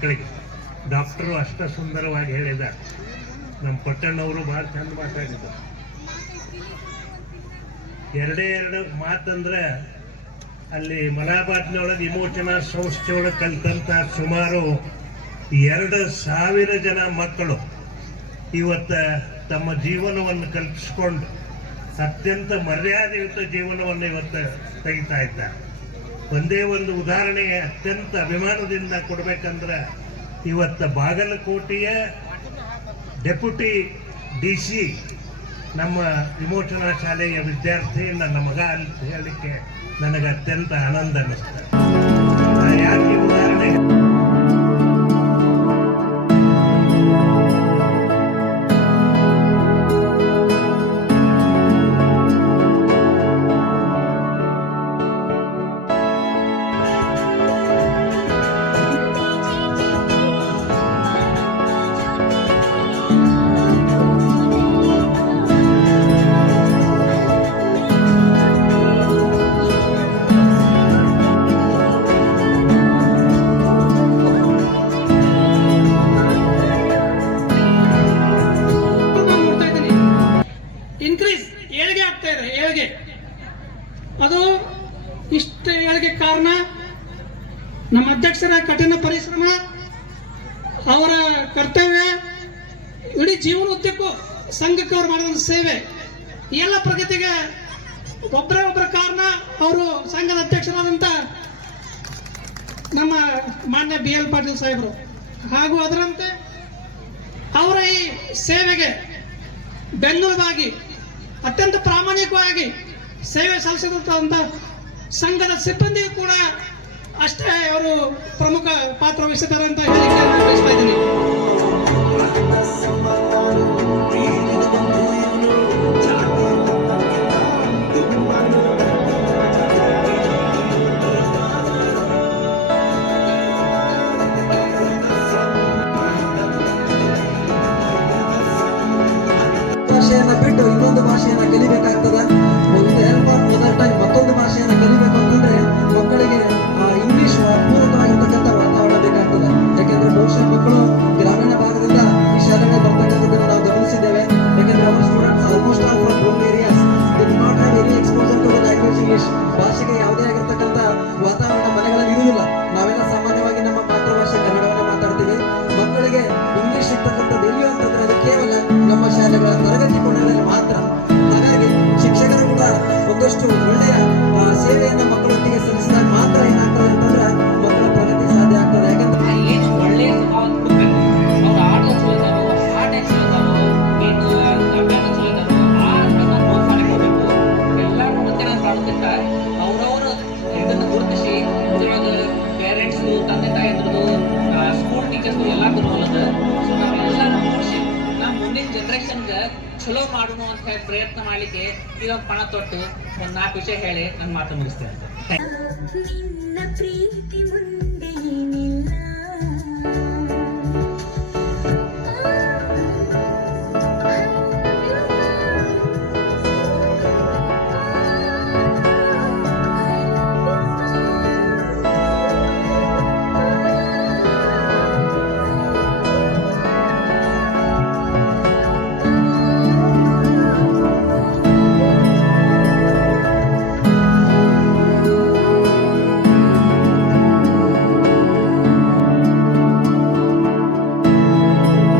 ಮಕ್ಕಳಿಗೆ. ಡಾಕ್ಟರು ಅಷ್ಟ ಸುಂದರವಾಗಿ ಹೇಳಿದ್ದಾರೆ. ನಮ್ಮ ಪಟ್ಟಣ್ಣವರು ಭಾಳ ಚಂದ ಮಾತಾಡಿದ್ದಾರೆ. ಎರಡೇ ಎರಡು ಮಾತಂದ್ರೆ ಅಲ್ಲಿ ಮಲಾಬಾದ್ನೊಳಗೆ ವಿಮೋಚನಾ ಸಂಸ್ಥೆಯೊಳಗೆ ಕಲಿತಂತ ಸುಮಾರು 2,000 ಜನ ಮಕ್ಕಳು ಇವತ್ತ ತಮ್ಮ ಜೀವನವನ್ನು ಕಲ್ಪಿಸ್ಕೊಂಡು ಅತ್ಯಂತ ಮರ್ಯಾದೆಯುತ ಜೀವನವನ್ನು ಇವತ್ತು ತೆಗಿತಾ ಇದ್ದಾರೆ. ಒಂದೇ ಒಂದು ಉದಾಹರಣೆ ಅತ್ಯಂತ ಅಭಿಮಾನದಿಂದ ಕೊಡ್ಬೇಕಂದ್ರೆ ಇವತ್ತು ಬಾಗಲಕೋಟೆಯ ಡೆಪ್ಯೂಟಿ DC ನಮ್ಮ ವಿಮೋಚನಾ ಶಾಲೆಯ ವಿದ್ಯಾರ್ಥಿ ನನ್ನ ಮಗ ಅಂತ ಹೇಳಲಿಕ್ಕೆ ನನಗೆ ಅತ್ಯಂತ ಆನಂದ ಅನ್ನಿಸ್ತದೆ. ಯಾಕೆ ಉದಾಹರಣೆ ಅದು ಇಷ್ಟ ಏಳಿಗೆ ಕಾರಣ ನಮ್ಮ ಅಧ್ಯಕ್ಷರ ಕಠಿಣ ಪರಿಶ್ರಮ, ಅವರ ಕರ್ತವ್ಯ, ಇಡೀ ಜೀವನ ಉದ್ದಕ್ಕೂ ಸಂಘಕ್ಕೆ ಅವ್ರು ಮಾಡಿದ ಸೇವೆ, ಎಲ್ಲ ಪ್ರಗತಿಗೆ ಒಬ್ಬರ ಕಾರಣ ಅವರು ಸಂಘದ ಅಧ್ಯಕ್ಷರಾದಂಥ ನಮ್ಮ ಮಾನ್ಯ BL ಪಾಟೀಲ್ ಸಾಹೇಬರು. ಹಾಗೂ ಅದರಂತೆ ಅವರ ಈ ಸೇವೆಗೆ ಬೆನ್ನೆಲುಬಾಗಿ ಅತ್ಯಂತ ಪ್ರಾಮಾಣಿಕವಾಗಿ ಸೇವೆ ಸಲ್ಲಿಸಿದಂಥ ಸಂಘದ ಸಿಬ್ಬಂದಿಗೂ ಕೂಡ ಅಷ್ಟೇ ಅವರು ಪ್ರಮುಖ ಪಾತ್ರ ವಹಿಸಿದ್ದಾರೆ ಅಂತ ಹೇಳಿಕೆ ಬಯಸ್ತಾ ಇದ್ದೀನಿ. ಭಾಷೆಯನ್ನ ಬಿಟ್ಟು ಇನ್ನೊಂದು ಭಾಷೆಯನ್ನ ಕಲಿಬೇಕಾಗ್ತದೆ. ಮೊದಲ ಟೈಮ್ ಮತ್ತೊಂದು ಭಾಷೆಯನ್ನು ಕಲಿಬೇಕು ಅಂತಂದ್ರೆ ಮಕ್ಕಳಿಗೆ ಇಂಗ್ಲಿಷ್ ಪೂರಕವಾಗಿರ್ತಕ್ಕಂಥ ವಾತಾವರಣ ಬೇಕಾಗ್ತದೆ. ಯಾಕೆಂದ್ರೆ ಬಹುಶಃ ಮಕ್ಕಳು ಗ್ರಾಮೀಣ ಭಾಗದಿಂದ ಈ ಶಾಲೆಗೆ ಬರ್ತಕ್ಕಂಥದ್ದನ್ನು ನಾವು ಗಮನಿಸಿದ್ದೇವೆ. ಯಾಕೆಂದ್ರೆ our students almost all from rural areas they do not have any exposure to the language English. ಭಾಷೆಗೆ ಯಾವುದೇ ಆಗಿರ್ತಕ್ಕಂಥ ವಾತಾವರಣ ಮನೆಗಳಲ್ಲಿ ಇರುವುದಿಲ್ಲ. ನಾವೆಲ್ಲ ಸಾಮಾನ್ಯವಾಗಿ ನಮ್ಮ ಮಾತೃಭಾಷೆ ಕನ್ನಡವನ್ನ ಮಾತಾಡ್ತೀವಿ. ಮಕ್ಕಳಿಗೆ ಇಂಗ್ಲಿಷ್ ಇರ್ತಕ್ಕಂಥದ್ದು ಎಲ್ಲಿಯೂ ಅಂತಂದ್ರೆ ಅದು ಕೇವಲ ನಮ್ಮ ಶಾಲೆಗಳ ತರಗತಿ ಕೊನೆಗಳಲ್ಲಿ ಮಾತ್ರ. ಹಾಗಾಗಿ ಶಿಕ್ಷಕರು ಕೂಡ ಒಂದಷ್ಟು ಒಳ್ಳೆಯ ಸೇವೆಯನ್ನು ಮಕ್ಕಳೊಟ್ಟಿಗೆ ಸಲ್ಲಿಸಿದಾಗ ಮಾತ್ರ ಏನಾಗ್ತದೆ ಅಂತಂದ್ರೆ ಮಕ್ಕಳ ಪ್ರಗತಿ ಸಾಧ್ಯ ಆಗ್ತದೆ. ಯಾಕಂದ್ರೆ ಏನು ಒಳ್ಳೆಯ ಸ್ವಭಾವ ಕೊಡ್ಬೇಕು. ಅವ್ರು ಆಡೋ ಚಲೋದಾರು, ಆಟ ಚಲೋದಾರು, ಏನು ಅಭ್ಯಾಸ ಚಲೋದಾರು, ಆಟವನ್ನು ಪ್ರೋತ್ಸಾಹ ಕೊಡಬೇಕು. ಎಲ್ಲರೂ ಮತ್ತೆ ನಾನು ಕಾಣುತ್ತಿದ್ದ ಅವರವರು ಇದನ್ನು ಗುರುತಿಸಿ ಇದ್ರಾಗ ಪೇರೆಂಟ್ಸು, ತಂದೆ ತಾಯಿಯಂದ್ರದು, ಸ್ಕೂಲ್ ಟೀಚರ್ಸು ಎಲ್ಲರೂ ಹೊಲದ. ಸೊ ನಾವೆಲ್ಲರೂ ಕೂಡಿಸಿ ನಮ್ಮ ಮುಂದಿನ ಜನ್ರೇಷನ್ಗೆ ಚಲೋ ಮಾಡೋಣ ಅಂತ ಹೇಳಿ ಪ್ರಯತ್ನ ಮಾಡಲಿಕ್ಕೆ ಇದೊಂದು ಪಣ ತೊಟ್ಟು ಒಂದು 4 ವಿಷಯ ಹೇಳಿ ನನ್ನ ಮಾತು ಮುಗಿಸ್ತೇನೆ.